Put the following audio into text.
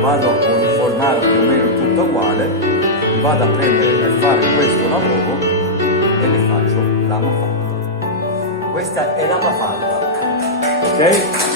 vado a uniformare più o meno tutto uguale, vado a prendere per fare questo lavoro e ne faccio la mafalda. Questa è la mafalda, ok?